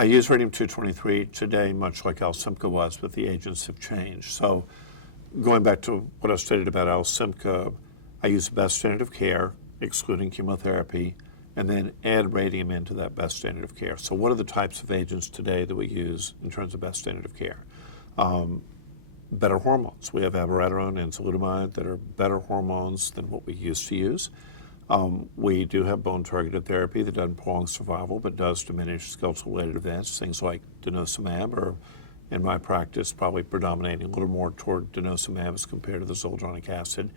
I use radium-223 today, much like Alsimca was, but the agents have changed. So going back to what I stated about Alsimca, I use the best standard of care, excluding chemotherapy, and then add radium into that best standard of care. So what are the types of agents today that we use in terms of best standard of care? Better hormones. We have abiraterone and enzalutamide that are better hormones than what we used to use. We do have bone-targeted therapy that doesn't prolong survival but does diminish skeletal-related events, things like denosumab, or in my practice probably predominating a little more toward denosumab as compared to the zoledronic acid.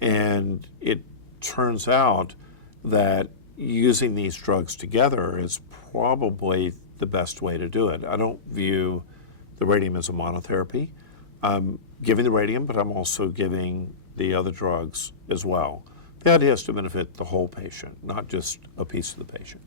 And it turns out that using these drugs together is probably the best way to do it. I don't view the radium as a monotherapy. I'm giving the radium, but I'm also giving the other drugs as well. The idea is to benefit the whole patient, not just a piece of the patient.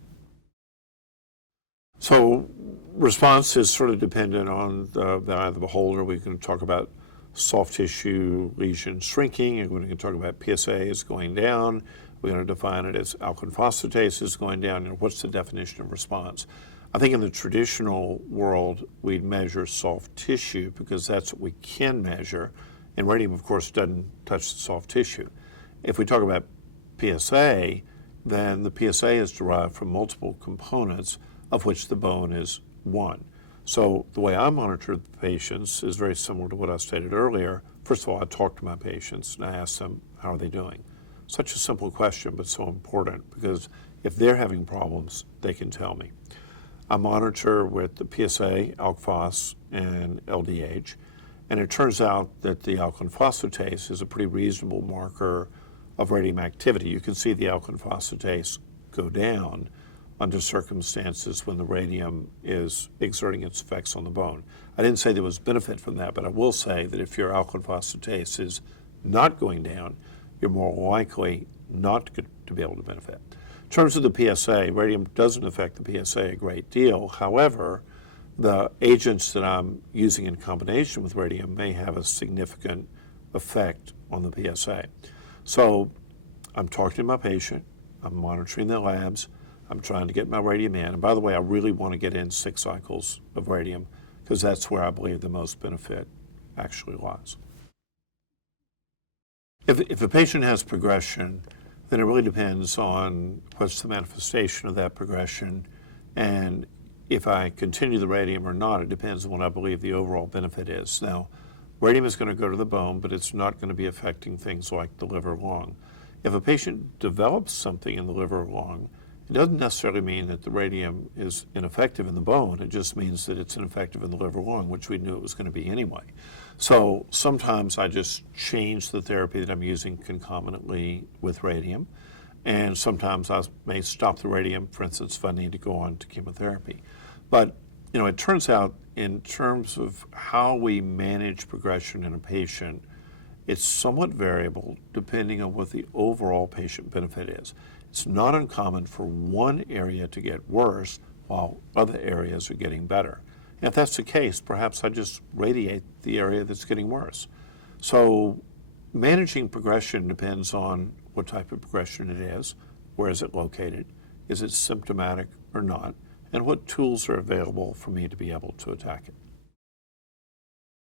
So response is sort of dependent on the eye of the beholder. We can talk about soft tissue lesions shrinking, and we can talk about PSA is going down. We're going to define it as alkaline phosphatase is going down. What's the definition of response? I think in the traditional world, we'd measure soft tissue because that's what we can measure. And radium, of course, doesn't touch the soft tissue. If we talk about PSA, then the PSA is derived from multiple components, of which the bone is one. So the way I monitor the patients is very similar to what I stated earlier. First of all, I talk to my patients and I ask them, how are they doing? Such a simple question, but so important, because if they're having problems, they can tell me. I monitor with the PSA, alk-phos, and LDH, and it turns out that the alkaline phosphatase is a pretty reasonable marker of radium activity. You can see the alkaline phosphatase go down under circumstances when the radium is exerting its effects on the bone. I didn't say there was benefit from that, but I will say that if your alkaline phosphatase is not going down, you're more likely not to be able to benefit. In terms of the PSA, radium doesn't affect the PSA a great deal. However, the agents that I'm using in combination with radium may have a significant effect on the PSA. So I'm talking to my patient, I'm monitoring their labs, I'm trying to get my radium in. And by the way, I really want to get in 6 cycles of radium because that's where I believe the most benefit actually lies. If a patient has progression, then it really depends on what's the manifestation of that progression. And if I continue the radium or not, it depends on what I believe the overall benefit is. Now, radium is going to go to the bone, but it's not going to be affecting things like the liver or lung. If a patient develops something in the liver or lung, it doesn't necessarily mean that the radium is ineffective in the bone. It just means that it's ineffective in the liver or lung, which we knew it was going to be anyway. So sometimes I just change the therapy that I'm using concomitantly with radium, and sometimes I may stop the radium, for instance, if I need to go on to chemotherapy. But it turns out in terms of how we manage progression in a patient, it's somewhat variable depending on what the overall patient benefit is. It's not uncommon for one area to get worse while other areas are getting better. And if that's the case, perhaps I just radiate the area that's getting worse. So managing progression depends on what type of progression it is, where is it located, is it symptomatic or not, and what tools are available for me to be able to attack it.